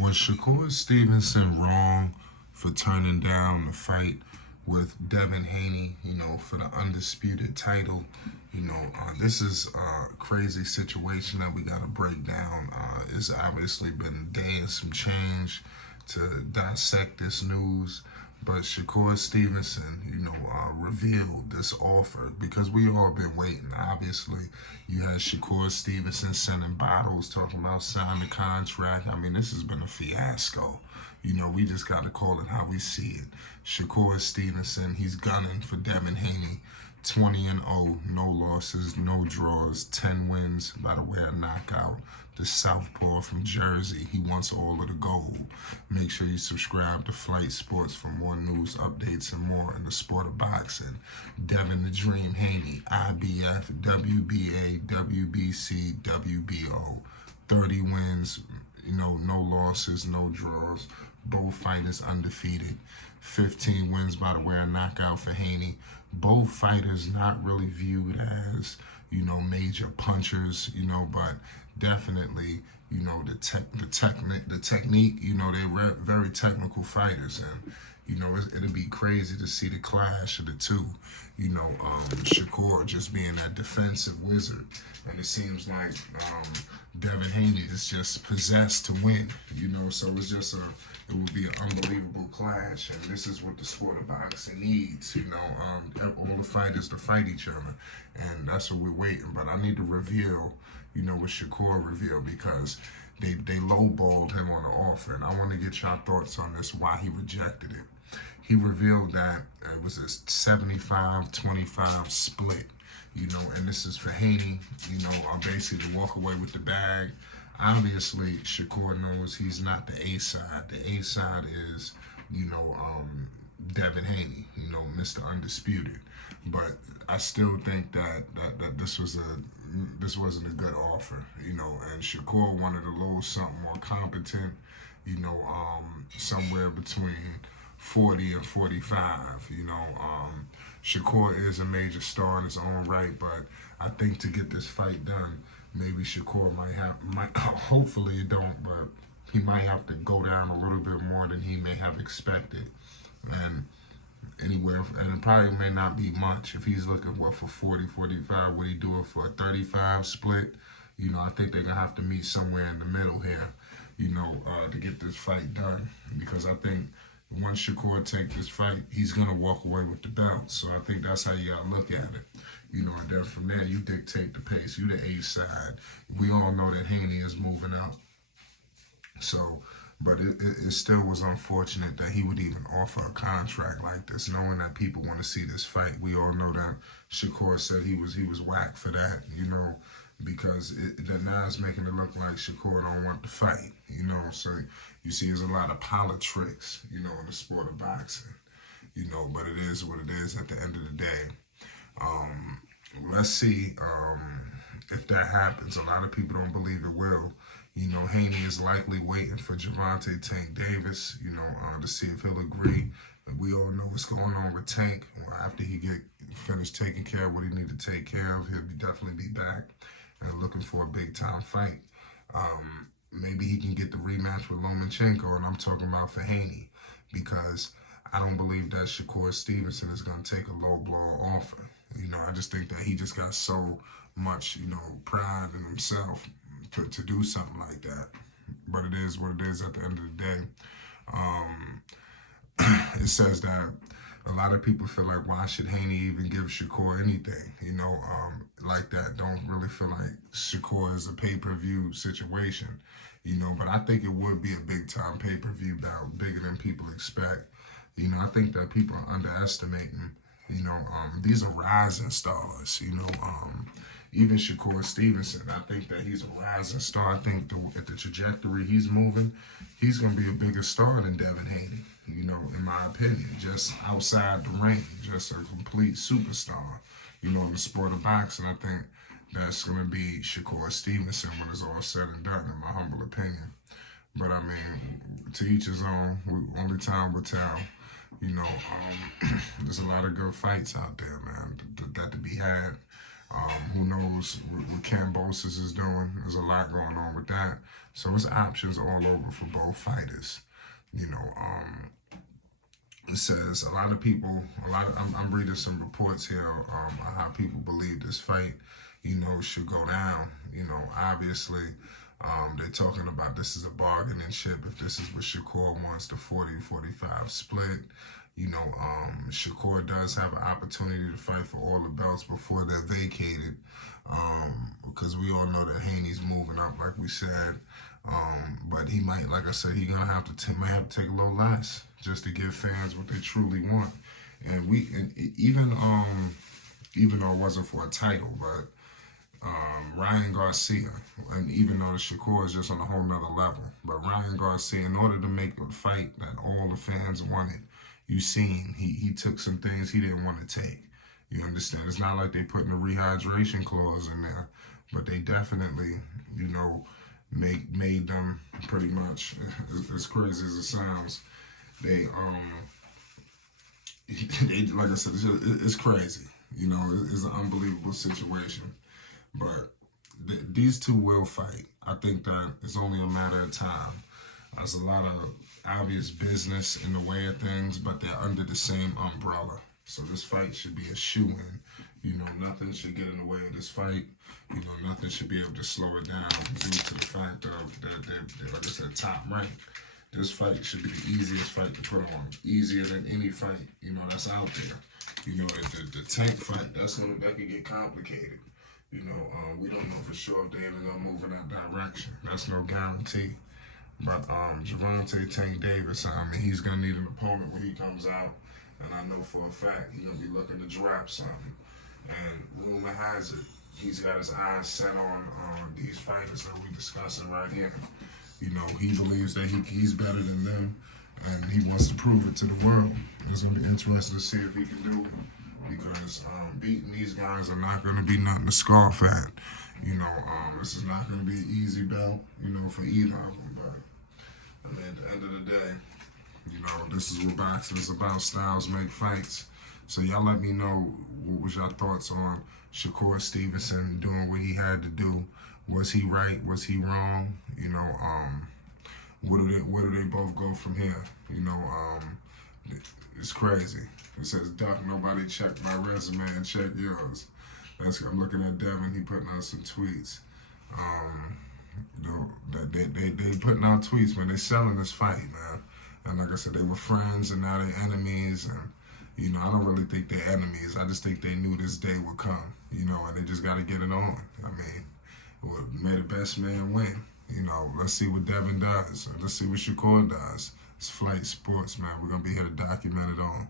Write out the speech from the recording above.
Was Shakur Stevenson wrong for turning down the fight with Devin Haney, for the undisputed title? This is a crazy situation that we got to break down. It's obviously been a day and some change to dissect this news. But Shakur Stevenson, revealed this offer because we all been waiting. Obviously, you had Shakur Stevenson sending bottles talking about signing the contract. I mean, this has been a fiasco. We just got to call it how we see it. Shakur Stevenson, he's gunning for Devin Haney. 20-0, no losses, no draws, 10 wins by the way of knockout. The Southpaw from Jersey, he wants all of the gold. Make sure you subscribe to Flight Sports for more news, updates, and more in the sport of boxing. Devin the Dream Haney, IBF, WBA, WBC, WBO. 30 wins, no losses, no draws. Both fighters undefeated. 15 wins by the way of knockout for Haney. Both fighters not really viewed as, major punchers, but definitely, the technique, they're very technical fighters. And, it'll be crazy to see the clash of the two. Shakur just being that defensive wizard. And it seems like Devin Haney is just possessed to win, so it would be an unbelievable clash. And this is what the sport of boxing needs, all the fighters to fight each other. And that's what we're waiting. But I need to reveal, what Shakur revealed because they lowballed him on the offer. And I want to get y'all thoughts on this, why he rejected it. He revealed that it was a 75-25 split, and this is for Haney, basically to walk away with the bag. Obviously, Shakur knows he's not the A side. The A side is, Devin Haney, Mr. Undisputed. But I still think that this wasn't a good offer, and Shakur wanted a little something more competent, somewhere between 40 and 45. Shakur is a major star in his own right, but I think to get this fight done, maybe Shakur might hopefully it don't, but he might have to go down a little bit more than he may have expected. And it probably may not be much. If he's looking, for 40, 45, would he do it for a 35 split? I think they're going to have to meet somewhere in the middle here, to get this fight done. Because I think once Shakur takes this fight, he's going to walk away with the belt. So I think that's how you got to look at it. And then from there, you dictate the pace. You the A side. We all know that Haney is moving up. So, but it still was unfortunate that he would even offer a contract like this, knowing that people want to see this fight. We all know that Shakur said he was whack for that, because now it's making it look like Shakur don't want to fight, So you see, there's a lot of politics, in the sport of boxing, but it is what it is at the end of the day. Let's see if that happens. A lot of people don't believe it will. Haney is likely waiting for Gervonta Tank Davis, to see if he'll agree. And we all know what's going on with Tank. After he get finished taking care of what he need to take care of, he'll definitely be back and looking for a big-time fight. Maybe he can get the rematch with Lomachenko, and I'm talking about for Haney, because I don't believe that Shakur Stevenson is going to take a low-blow offer. I just think that he just got so much, pride in himself to do something like that. But it is what it is at the end of the day. It says that a lot of people feel like, why should Haney even give Shakur anything, like that? Don't really feel like Shakur is a pay-per-view situation, but I think it would be a big-time pay-per-view bout, bigger than people expect. I think that people are underestimating, these are rising stars, even Shakur Stevenson, I think that he's a rising star. I think at the trajectory he's moving, he's going to be a bigger star than Devin Haney, in my opinion, just outside the ring, just a complete superstar, in the sport of boxing. I think that's going to be Shakur Stevenson when it's all said and done, in my humble opinion. But I mean, to each his own, only time will tell. There's a lot of good fights out there, man, that to be had. Who knows what Cambosis is doing? There's a lot going on with that. So it's options all over for both fighters. You know, it says a lot of people, I'm reading some reports here on how people believe this fight, should go down. Obviously, they're talking about this is a bargaining chip. If this is what Shakur wants, the 40-45 split. Shakur does have an opportunity to fight for all the belts before they're vacated, because we all know that Haney's moving up, like we said. But he might, like I said, might have to take a little less just to give fans what they truly want. And even though it wasn't for a title, but Ryan Garcia, and even though the Shakur is just on a whole nother level, but Ryan Garcia, in order to make a fight that all the fans wanted, you seen he took some things he didn't want to take. You understand? It's not like they putting a rehydration clause in there, but they definitely, made them pretty much, as crazy as it sounds, they like I said, it's crazy. It's an unbelievable situation. But these two will fight. I think that it's only a matter of time. There's a lot of obvious business in the way of things, but they're under the same umbrella. So this fight should be a shoo-in. Nothing should get in the way of this fight. Nothing should be able to slow it down due to the fact of that they're, like I said, top ranked. This fight should be the easiest fight to put on. Easier than any fight, that's out there. The tank fight, that could get complicated. We don't know for sure if they ended up moving that direction. That's no guarantee. But Gervonta Tank Davis, he's going to need an opponent when he comes out. And I know for a fact he's going to be looking to drop something. And rumor has it, he's got his eyes set on these fighters that we're discussing right here. He believes that he's better than them, and he wants to prove it to the world. It's going to be interesting to see if he can do it, because beating these guys are not going to be nothing to scoff at. This is not going to be an easy belt, for either of them. But at the end of the day, this is what boxing is about. Styles make fights. So y'all let me know what was your thoughts on Shakur Stevenson doing what he had to do. Was he right? Was he wrong? Where do they both go from here? It's crazy. It says, Duck, nobody checked my resume and check yours. I'm looking at Devin, he putting out some tweets. They putting out tweets, man. They selling this fight, man. And like I said, they were friends and now they're enemies. And, I don't really think they're enemies. I just think they knew this day would come, and they just got to get it on. May the best man win. Let's see what Devin does. Let's see what Shakur does. It's Flight Sports, man. We're going to be here to document it all.